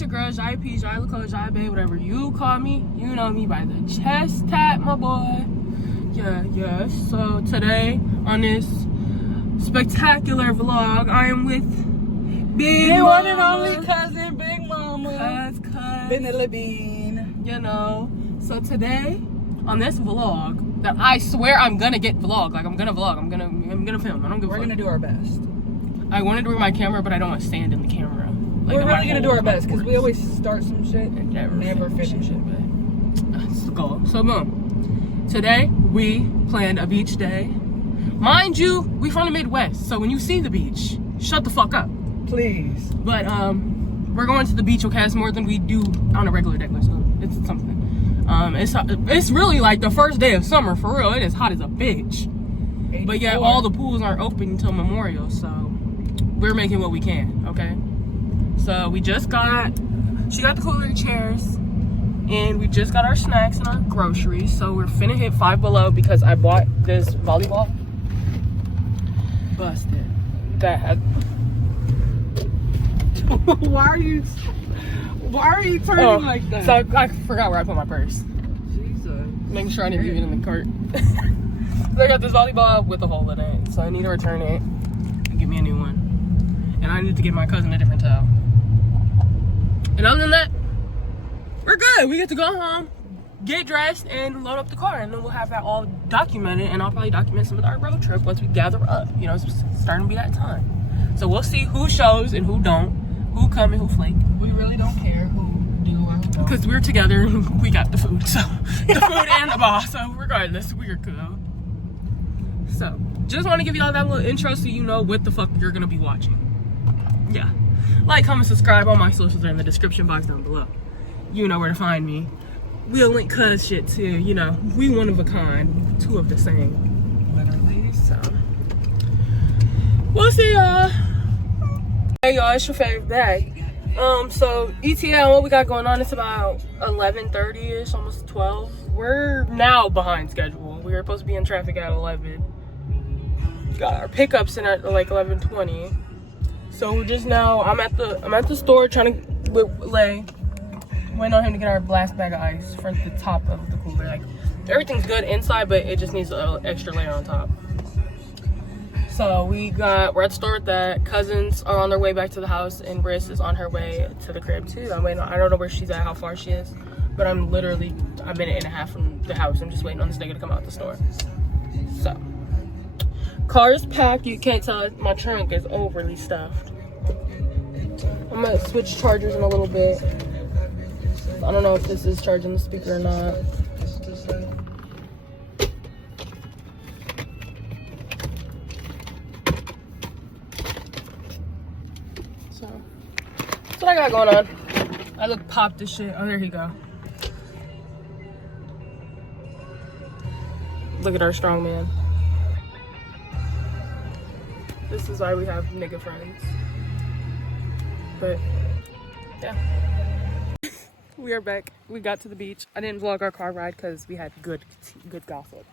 your girl, Jai P, Jai Laco, Jai Bay, whatever you call me. You know me by the chest tap, my boy. Yeah. So today, on this spectacular vlog, I am with Big one and only cousin, Big Mama. Cuz. Vanilla Bean. You know. So today, on this vlog, that I swear I'm gonna get vlog. Like, I'm gonna vlog. I'm gonna film. I don't give a fuck. We're gonna do our best. I wanted to bring my camera, but I don't want to stand in the camera. Like, we're really gonna do our best because we always start some shit and never finish it. That's the goal. So boom. Today we planned a beach day. Mind you, we from the Midwest, so when you see the beach, shut the fuck up. Please. But we're going to the beach, okay? It's more than we do on a regular day, so it's something. It's really like the first day of summer, for real. It is hot as a bitch. 84. But yet all the pools aren't open until Memorial, so we're making what we can, okay? So she got the cooler chairs, and we just got our snacks and our groceries. So we're finna hit Five Below because I bought this volleyball. Busted. That had. Why are you turning like that? So I forgot where I put my purse. Jesus. Making sure I didn't leave it in the cart. I got this volleyball with a hole in it, so I need to return it and get me a new one. And I need to get my cousin a different towel. And other than that, we're good. We get to go home, get dressed, and load up the car. And then we'll have that all documented. And I'll probably document some of our road trip once we gather up. You know, it's starting to be that time. So we'll see who shows and who don't, who come and who flake. We really don't care who do or who don't. Because we're together and we got the food. So the food and the boss. So regardless, we're cool. So just want to give you all that little intro so you know what the fuck you're going to be watching. Yeah. Like, comment, subscribe. All my socials are in the description box down below. You know where to find me. We'll link cuz shit too. You know, we one of a kind, two of the same. Literally. So we'll see y'all. Hey y'all, it's your favorite bag. So ETL, what we got going on, it's about 11:30ish, almost 12. We're now behind schedule. We were supposed to be in traffic at 11. Got our pickups in at like 11:20. So we're just now, I'm at the store trying to waiting on him to get our blast bag of ice from the top of the cooler. Like, everything's good inside, but it just needs an extra layer on top. So we're at the store with that. Cousins are on their way back to the house, and Briss is on her way to the crib too. I don't know where she's at, how far she is, but I'm literally a minute and a half from the house. I'm just waiting on this nigga to come out the store. So car is packed. You can't tell, my trunk is overly stuffed. I'm gonna switch chargers in a little bit. I don't know if this is charging the speaker or not. So that's what I got going on. I look popped as shit. Oh, there you go. Look at our strong man. This is why we have nigga friends. But yeah. We are back. We got to the beach. I didn't vlog our car ride because we had good gossip.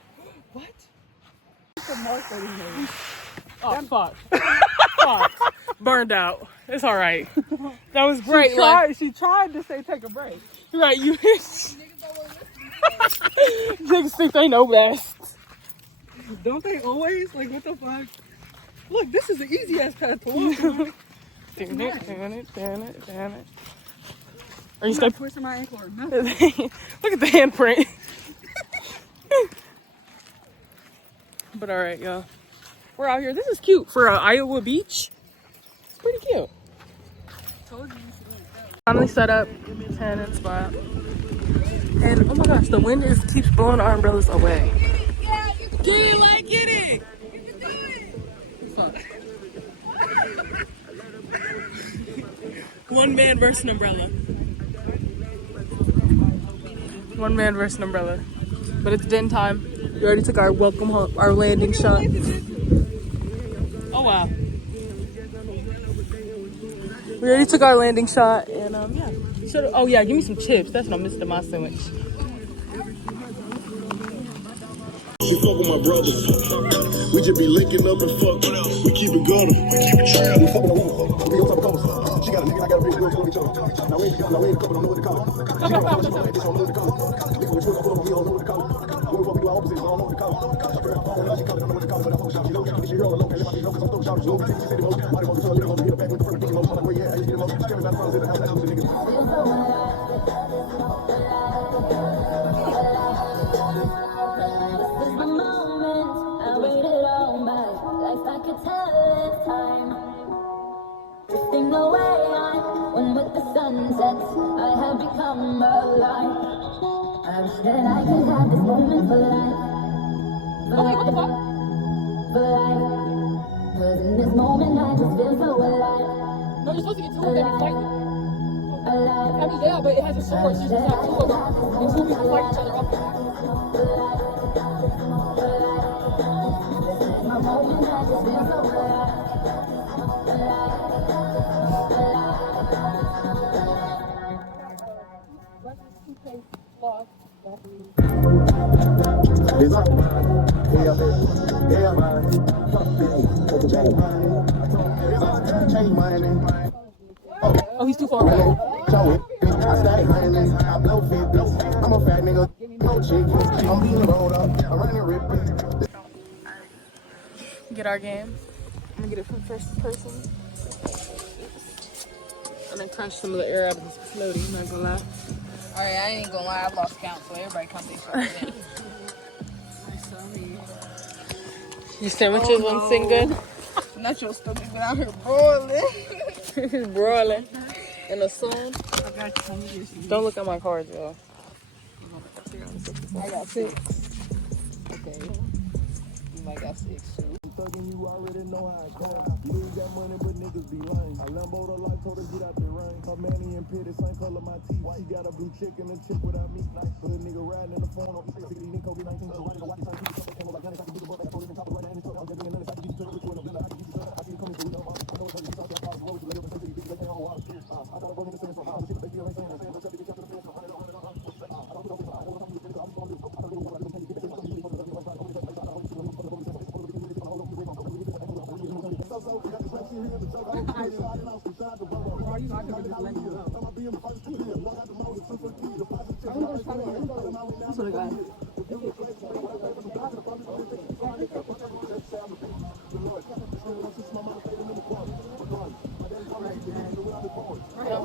What? Oh, fuck. Fuck. Burned out. It's all right. That was great. She tried to say take a break. Right, you niggas think they know best. Don't they always? Like, what the fuck? Look, this is the easiest path to walk. Damn it. Are you not twisting my ankle or nothing. Look at the handprint. But all right, y'all. We're out here. This is cute for Iowa beach. It's pretty cute. Told you should let it go. Finally set up, tanning spot. And oh my gosh, the wind keeps blowing our umbrellas away. Do you like it? Fuck. One man versus an umbrella. One man versus an umbrella. But it's din time. We already took our welcome home, our landing shot. Oh wow. We already took our landing shot, and yeah. Oh yeah, give me some chips. That's what I missed in my sandwich. We fuck with my brothers. We just be linking up and fuck. We keep it gutter. We keep it trail. We fucking a woman. We on top of covers. She got got a nigga, I got a bitch, we'll each other. Now we ain't together, now we ain't a couple, don't know what to call it. She gon' follow, she gon' make this, don't know what to call it. Nigga with twist, I pull up on me, don't know what to call it. When we fuck, we do our opposites, I don't know what to call it. I figure out phone, now she call it, don't know what to call it, but I fuck shout. She low, this shit girl alone, can't let my bitch know, cause I'm throw shout, slow. She said the most, body most, so I little most, hit her back with the front, dick most, I'm like, where you at, I just get the most. Scaring about the front, I was the niggas. Drifting away on when with the sun sets, I have become alive. I wish that I could have this moment for life. What the fuck? For life. Cause in this moment I just feel so alive. No, you're supposed to get two of them and fight. Alive. I mean, yeah, but it has a sword. So you just have two of them. And two people fight each other up. My moment I just feel so alive. Oh, he's too far away. I stay grinding, I blow 50. I'm a fat nigga, no chick. I'm being rolled up, I'm running ripping. Get our game. I'm gonna get it from first person. And then crunch some of the air out of this floaty, I'm not gonna lie. Alright, I ain't gonna lie, I lost count, so everybody come take something. Your sandwiches won't sing good? Not your stupid, but out here broiling. He's broiling. In a sun. Don't look at my cards, y'all. I got 6. Okay. You might got 6 too. Thuggin', you already know how it goes. You ain't got money, but niggas be lying. I Lambo the life, told her get out the rain. Her manny and pitty, same color my teeth. She got a blue chick and a chick without meat. Nice hood nigga riding in the phone. On the 60, nigga COVID-19. So riding a watch, turn people, came like Johnny. I can do the butt back, throw it in top of right hand. I was getting none. I can get you to the rich one. I can get you to the I can come into the I know it's hard to get out there. I was rolling to lay up and say to you, they can't hold water. I thought I was in the same from house. Shit, they still ain't saying. They're saying, let's get to the fence. I don't know. I don't know.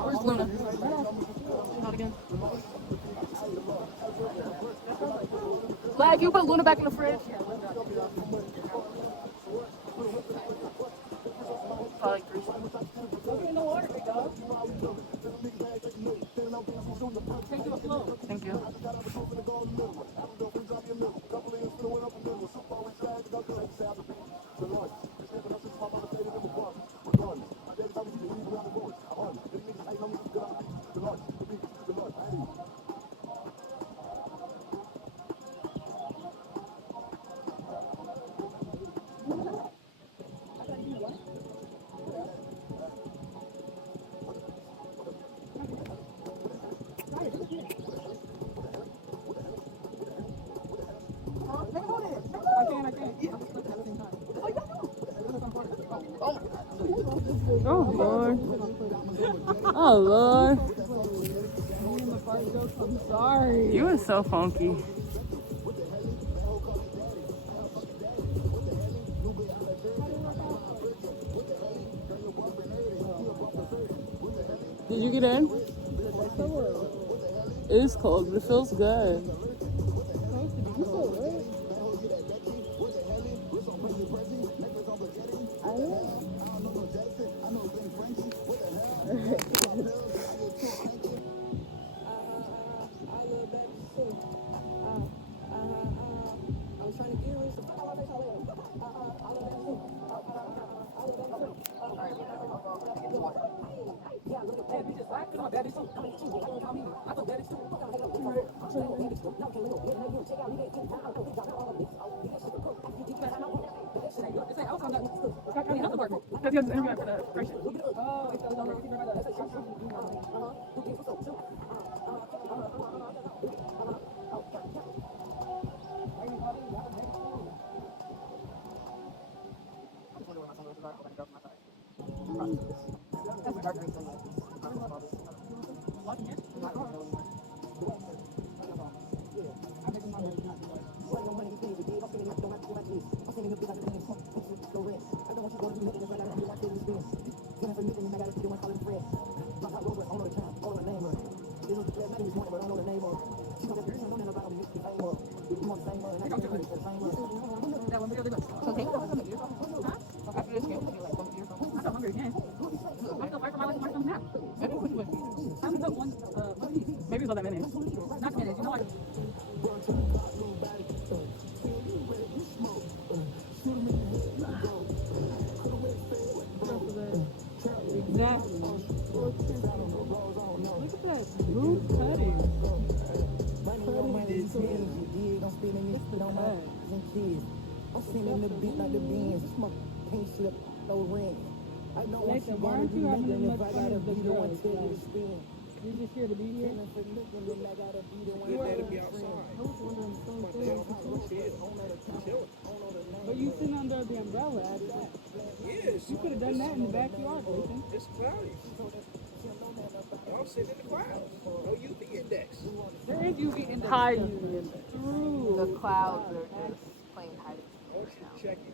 Where's Luna? Not again. Lag, you put Luna back in the fridge. Probably like 3 seconds. Thank you. Oh Lord. Oh Lord. I'm sorry. You are so funky. Did you get in? It is cold, but it feels good. That's a dark green. After this game, you like come here. I'm so hungry again. I'm still fighting for my life. I'm now. Maybe we would. I haven't took one piece. Maybe it's all that minutes. Not minutes. You know what? Exactly. Look at that blue cutting. I'm feeling the beat like the beans. Smoke can't slip, no ring. I know what you Why wanna aren't be you having making as if much I fun gotta as the be the one girls? tell you to spin. You're just here to be here. Feeling for looking and I gotta be the one You that'll are- be outside. I was wondering the same My thing. damn house, I'm chilling. But you sitting under the umbrella at that. Yes, You could have done that in the backyard, Nathan. it's cloudy. I'm sitting in the clouds. No UV index. There is UV in the High stuff. UV. True. The clouds are just plain hiding. I want you to check it.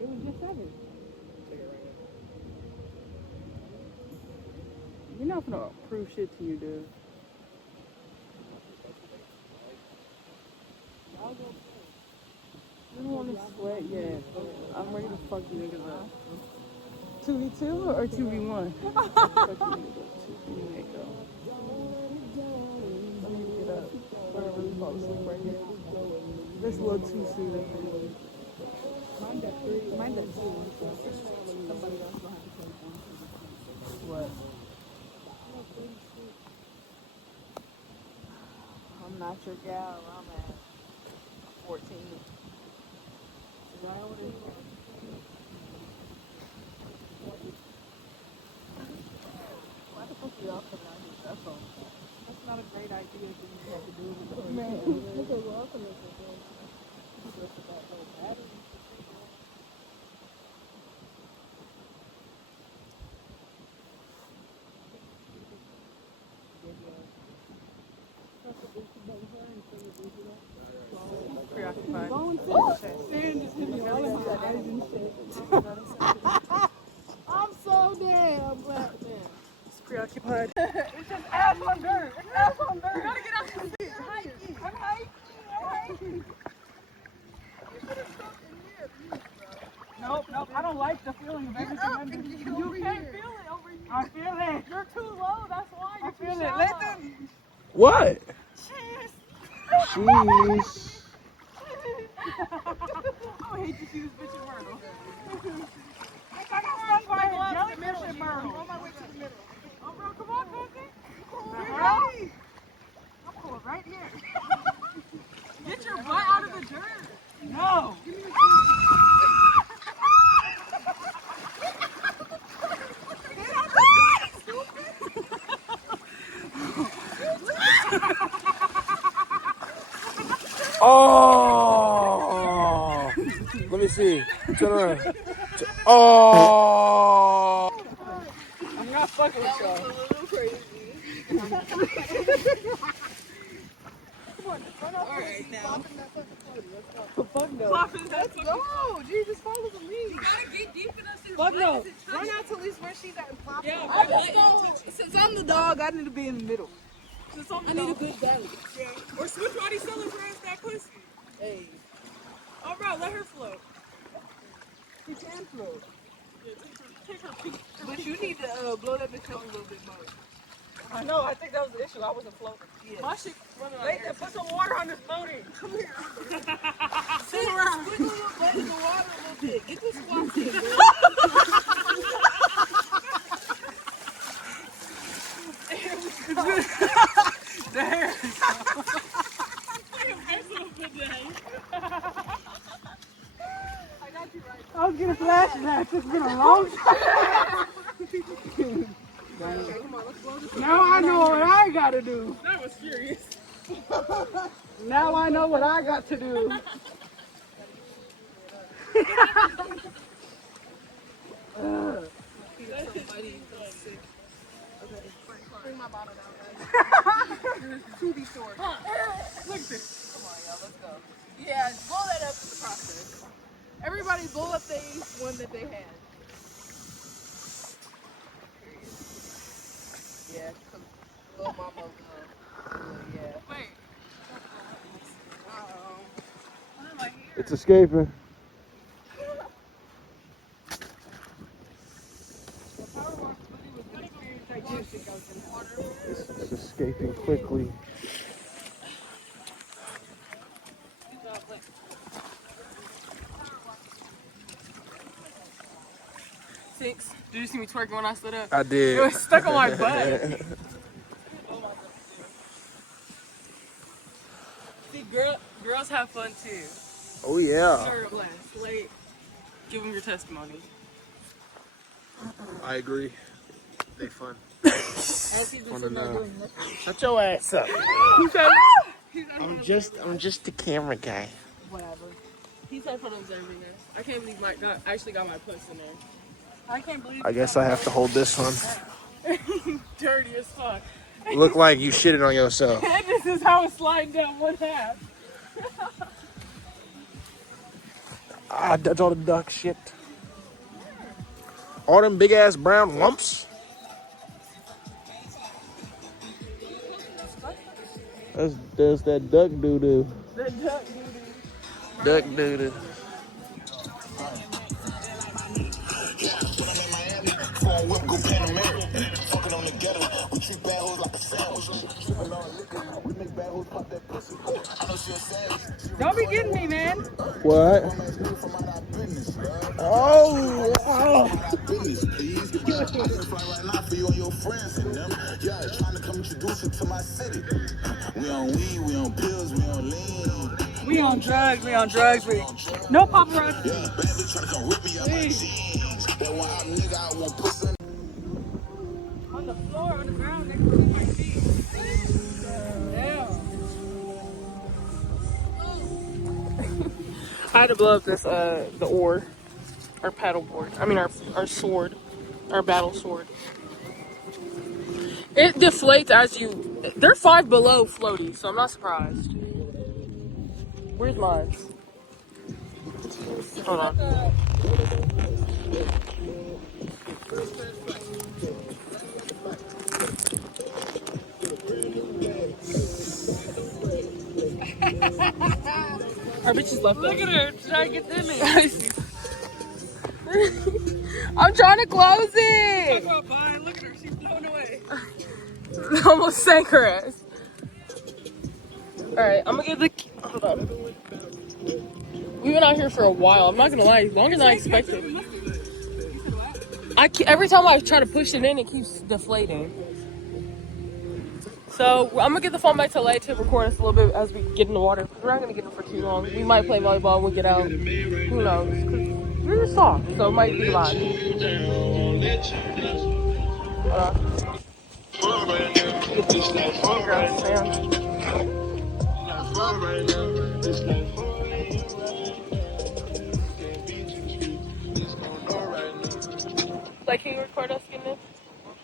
It was just 7. Take it right You're not gonna prove shit to you, dude. I don't want to sweat yet, but I'm ready to fuck you niggas up. 2v2 or 2v1? Fuck you niggas up. 2v1 go. I need to get up. Whatever we fall asleep right here. This a little too soon, I think. Mine's at 3. Mine's at 2. Somebody else will have to take one. What? I'm not your gal. I'm at 14. Why the fuck are y'all coming out here? That's all. That's not a great idea if you have to do it with the Man, look at what I'm coming Preoccupied. Sand just hit me all in my eyes and shit. I'm so damn glad. It's preoccupied. It's just ass on dirt. It's ass on dirt. You gotta get out the seat. I'm hiking. Nope. I don't like the feeling of everything under me. You can't feel it over here. I feel it. You're too low. That's why. I feel it. Listen. What? Cheers. Jeez. I hate to see this bitch in Myrtle. I got stung by a jellyfish in Myrtle. On my way to the middle. Oh, bro, come on, cousin. Get ready. I'm pulling right here. Get your butt out of the dirt. No. Give me the Get out the dirt, stupid. Oh! Let me see. Turn around. Oh! I'm not fucking with y'all. A little crazy. Alright, now. Let's go. Jesus, follow the lead. You gotta get deep enough to Fuck no. Run out to at least where she's at and pop. Yeah, Let's go. Since I'm the dog, I need to be in the middle. I need a good belly. Yeah. Or switch body sellers her ass that pussy. Hey. All right, let her float. She can float. Yeah, take her feet. But you need to blow that bitch up a little bit more. I know, I think that was the issue. I wasn't floating. Yeah. My shit running out of air. Put some water on this booty. Come here. Sit around. Squiggle your butt in the water a little bit. Get the squats in, bro. There. I was getting flashbacks. It's been a long time. Now I know what I gotta do. That was serious. Now I know what I got to do. Bring my bottle down. To be short. Look at this. Come on, y'all. Let's go. Yeah, blow that up in the process. Everybody blow up the one that they had. Yeah, cause little mama, yeah. Wait. It's escaping. It's escaping quickly. Thanks. Did you see me twerking when I stood up? I did. It was stuck on my butt. See, girls have fun too. Oh yeah. Sure, bless. Like, give them your testimony. I agree. They fun. Fun enough. Shut your ass up. He said, I'm just the camera guy. whatever. He's had fun observing us. I can't believe Mike actually got my puss in there. I can't believe I guess I have to hold this one. dirty as fuck. Look like you shitted on yourself. And this is how it's sliding down one half. Ah, that's all the duck shit. All them big ass brown lumps. That's that duck doo doo. That duck duty. Duck doo doo. Don't be getting me, man. What? Oh, wow. We on drugs. No paparazzi. On the floor, on the ground, next to my feet. Yeah. I had to blow up this, the oar. Our paddle board. I mean, our sword. Our battle sword. It deflates as you... They're 5 below floaty, so I'm not surprised. Where's mine? Hold on. Our bitches left. Look at her trying to get them in. I'm trying to close it. Talk about buying. Look at her. She's blown away. Almost sank her ass. Alright, I'm gonna give the... Hold on. We've been out here for a while. I'm not gonna lie. Longer than I expected. Every time I try to push it in, it keeps deflating. So I'm gonna get the phone back to Lay to record us a little bit as we get in the water. We're not gonna get in for too long. We might play volleyball when we get out. Who knows? You're just soft, so it might be live. Like, can you record us getting this?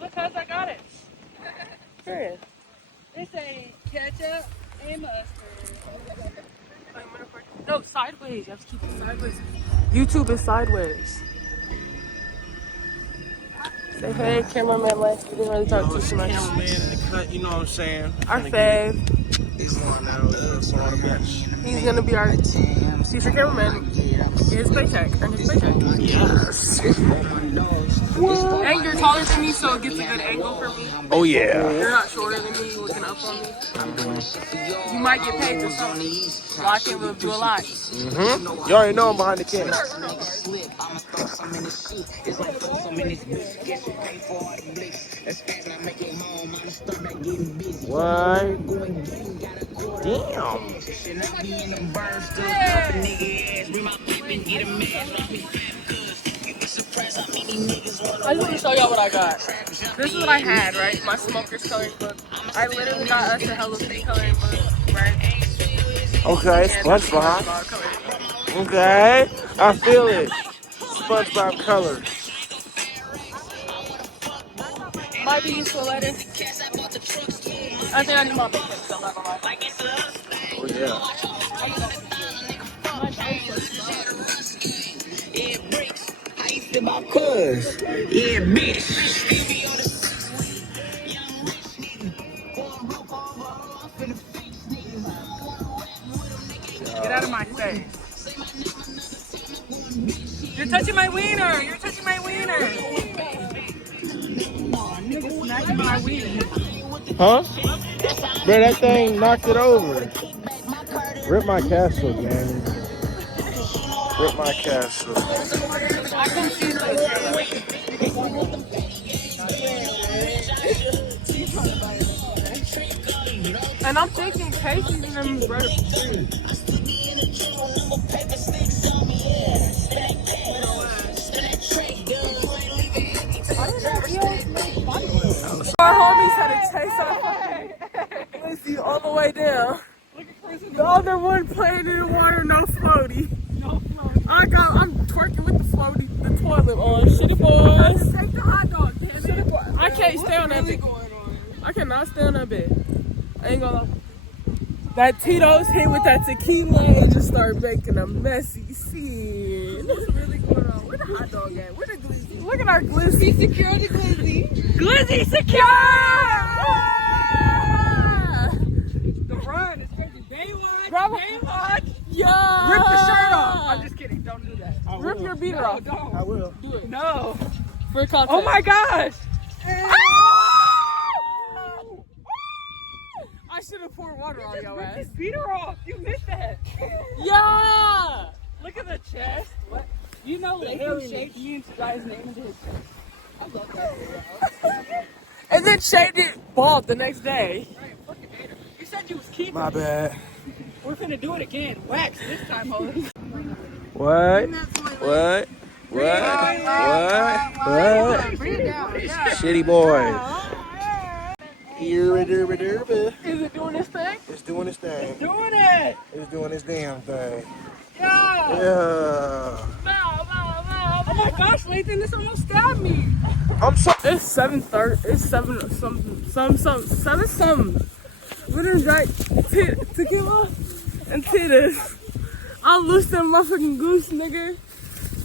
Look, cuz I got it. Serious. This ain't ketchup and mustard. No, sideways. You have to keep it sideways. YouTube is sideways. Say hey, cameraman. Like, we didn't really talk too much. Cameraman in the cut, you know what I'm saying? Our fave. He's going now. He's on the bench. He's gonna be our future cameraman. Get his paycheck. Earn his paycheck. Yes. And you're taller than me, so it gets a good angle for me. Oh yeah. You're not shorter than me, looking up on me. You might get paid for something. So I can't really do a lot. You already know I'm behind the camera. What? Damn. I just want to show y'all what I got. This is what I had, right? My smoker's coloring book. I literally got us a Hello Kitty coloring book, right? Okay, And SpongeBob. coloring book. Okay, I feel it. SpongeBob color. Might be useful later. I think I need my makeup, so I'm not gonna lie. Oh yeah. Cuz, yeah, bitch. Get out of my face. You're touching my wiener. You're touching my wiener. Nigga smacking my wiener. Huh? Bro, that thing knocked it over. Rip my castle, gang. Rip my castle. I can see this. And I'm thinking Casey's in them right up the street. Our homies had to chase our fucking Lizzie all the way down. The other one playing in the water, no floaty. I'm twerking with the floaty, the toilet on. Shitty boys. Take the hot dog. I can't stay on that bed. I cannot stay on that bed. I ain't gonna lie. That Tito's hit with that tequila and just started making a messy scene. What's really going on? Where the hot dog at? Where the glizzy? Look at our glizzy. Security glizzy. Glizzy secure! The run is crazy. Baywatch. Grab a- Baywatch. Yeah. Rip the shirt off. I'm just kidding. Don't do that. Rip your beater off. Don't. I will. Do it. No. For context. Oh my gosh. I should have poured water on your Rip ass. his beater off. You missed that. Yeah. Look at the chest. What? You know they can shake me into guy's name into his chest. I love that. And then shaved it bald the next day. Right, fucking hater. You said you was keeping. My bad. We're finna do it again. Wax this time, ho. What? What? What? Shitty boys. Is it doing this thing? It's doing its thing. Doing it. It's doing its damn thing. Yeah. Yeah. Oh my gosh, Lathan, this almost stabbed me. I'm so. It's 7:30. It's 7 something. We done drank tequila and titties. I'm loose in motherfucking goose, nigga.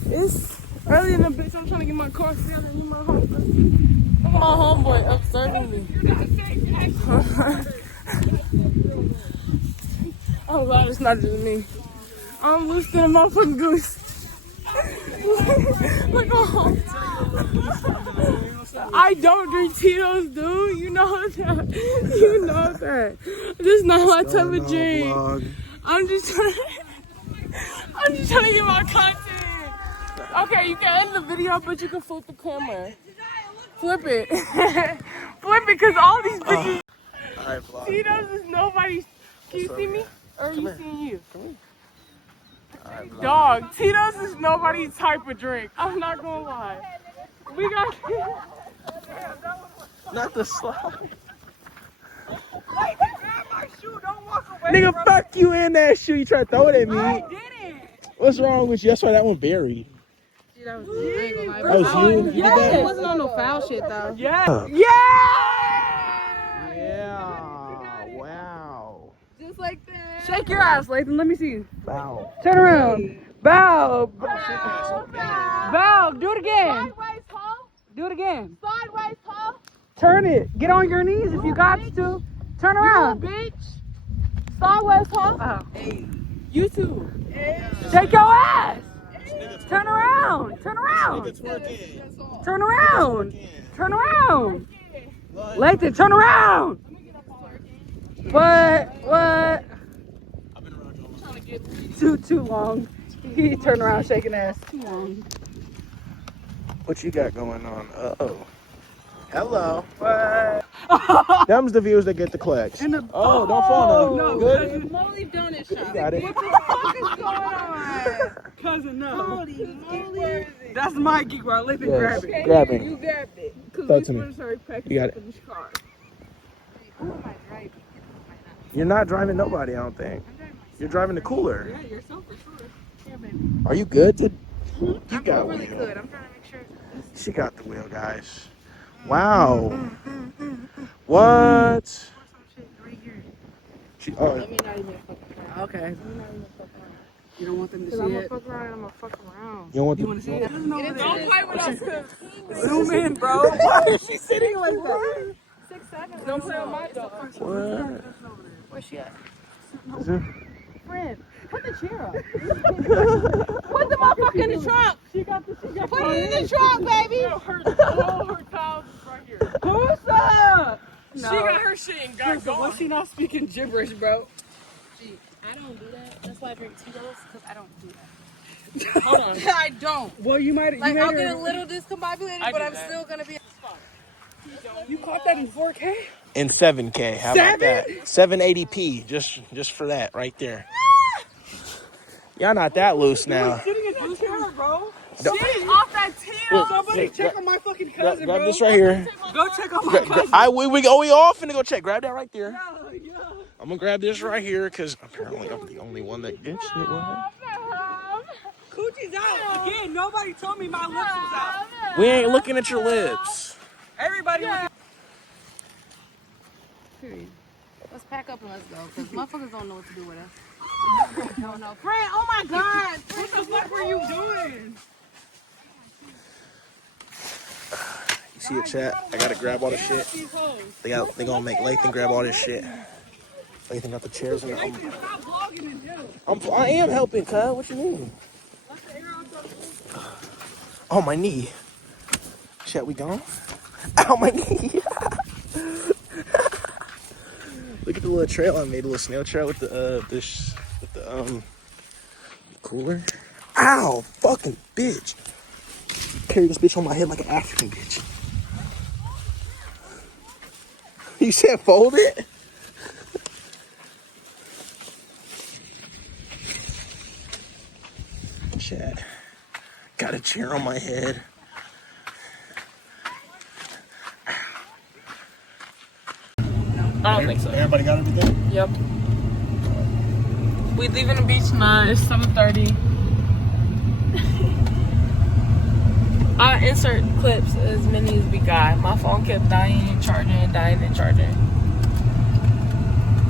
It's early in the bitch. I'm trying to get my car together and my homeboy. Look at my homeboy observing me. Oh God, it's not just me. I'm loose in a motherfucking goose. Look at I don't drink Tito's, dude. You know that. You know that. This is not my type of drink. Vlogg. I'm just trying to get my content. Okay, you can end the video, but you can flip the camera. Flip it. Flip it, because all these bitches. Alright, vlog. Tito's is nobody's. Can you What's see up, me? man? Or are you seeing you? Alright, vlog. Dog, Tito's is nobody's type of drink. I'm not gonna lie. We got. Not the slide. Grab my shoe. Don't walk away. Nigga, fuck you in that shoe. You try to throw it at me. I didn't. What's wrong with you? That's why that one buried. That was you. I ain't gonna lie. That was you? You did Yeah, that? it wasn't on no foul shit though. Yeah. Yeah. Wow. Just like that. Shake your ass, Lathan. Let me see. Wow. Turn around. Bow. Bow. Do it again. Sideways, Paul. Do it again. Sideways, Paul. Turn it. Get on your knees if you got to. Turn around. Bitch. Sideways, Paul. Oh. You too. Shake your ass. Turn around. Turn around. Turn around. Turn around. Lathan, turn around. What? Too long. He turned around shaking ass. Too long. What you got going on? Uh-oh. Hello. What? Them's the views that get the clicks. In the- Oh, don't fall now. no. Good? Molly donut You shop. got it. What the fuck is going on? Cousin, no. Holy moly. That's my geek bar. Lathan, Yes. grab it. Grab it. You grabbed it. Because Talk we to me. supposed to start packing You got up it. in this car. Who am I driving? You're not driving nobody, I don't think. You're driving the cooler. Yeah, yourself for sure. Yeah, baby. Are you good? You I'm got really wheel. good. I'm trying to make sure. She got the wheel, guys. Wow. What? Some shit right here. She, Let me not even fuck around. Okay. Let me not even fuck around. You don't want them to Cause see I'm gonna it. fuck around and I'm gonna fuck around. you don't want You the... want to see it? Don't play with us, cause Zoom in, bro. Why is she sitting like that? 6'7". don't play with my dog. What? Where's she at? Is it- Friend. Put the chair up. Put the motherfucker in the trunk. She got the. Put it in the trunk, baby. All her towels is right here. Who's up? She got her shit and got gone. Why she not speaking gibberish, bro? I don't do that. That's why I drink Tito's, because I don't do that. Hold on. I don't. Well, you might. Like, I'll get a little discombobulated, but I'm still gonna be. You caught that in 4K? In 7K. How about that? 780p. Just for that right there. Y'all not that loose now. Sitting in that chair, bro. Shit off that tail. Somebody check on my fucking cousin, Grab bro. this right here. Go check on my cousin. We all finna go check. Grab that right there. Yeah. I'm gonna grab this right here because apparently I'm the only one that gets it. Coochie's out. Again, nobody told me my lips was out. We ain't looking at your lips. Everybody was. Period. Let's pack up and let's go, because motherfuckers don't know what to do with us. No, no. Friend, oh my God. What the fuck were you doing? You see it, chat? I gotta grab all the shit. They gonna make Lathan grab all this shit. Lathan got the chairs in the Stop vlogging and do. I am helping, cuz. What you mean? Oh, my knee. Chat, we gone? Ow, my knee. Look at the little trail I made, a little snail trail with the cooler. Ow, fucking bitch. Carry this bitch on my head like an African bitch. You said fold it? Chat. Got a chair on my head. I don't think so. Everybody got everything? Yep. We leaving the beach tonight. It's 7:30. I insert clips as many as we got. My phone kept dying and charging.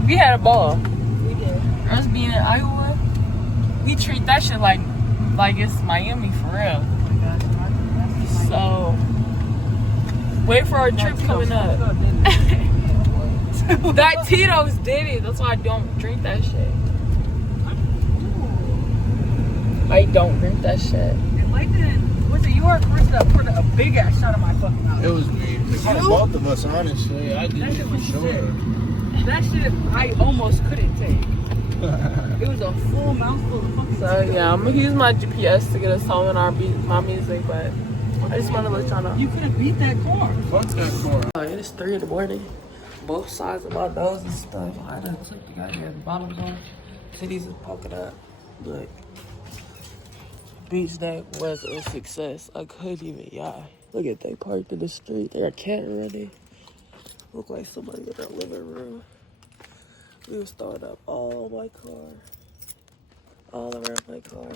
We had a ball. We did. Us being in Iowa, we treat that shit like it's Miami for real. Oh my gosh. So wait for our trip coming up. That Tito's did it. That's why I don't drink that shit. I don't drink that shit. And like that, was it you or Chris that put a big ass shot of my fucking mouth? It was me. Both of us, honestly. I did That it shit for was sure. sick. That shit I almost couldn't take. It was a full mouthful of fucking. So yeah, I'm gonna use my GPS to get us home in my music, but I just want to let y'all know. You could have beat that car. Fuck that car. It is 3 in the morning. Both sides of my nose and stuff. I done took the goddamn bottoms off. Titties is poking up. Look. Beach day was a success. I couldn't even yai. Look at they parked in the street. They got cat running. Look like somebody in their living room. We was throwing up all my car. All around my car.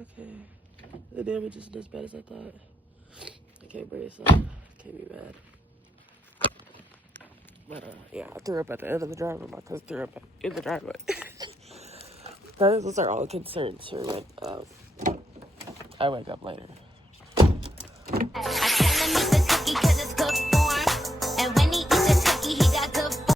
Okay. The damage isn't as bad as I thought. I can't bring this up. Can't be mad. But yeah, I threw up at the end of the driveway. My cousin threw up in the driveway. Those are all concerns for when I wake up later.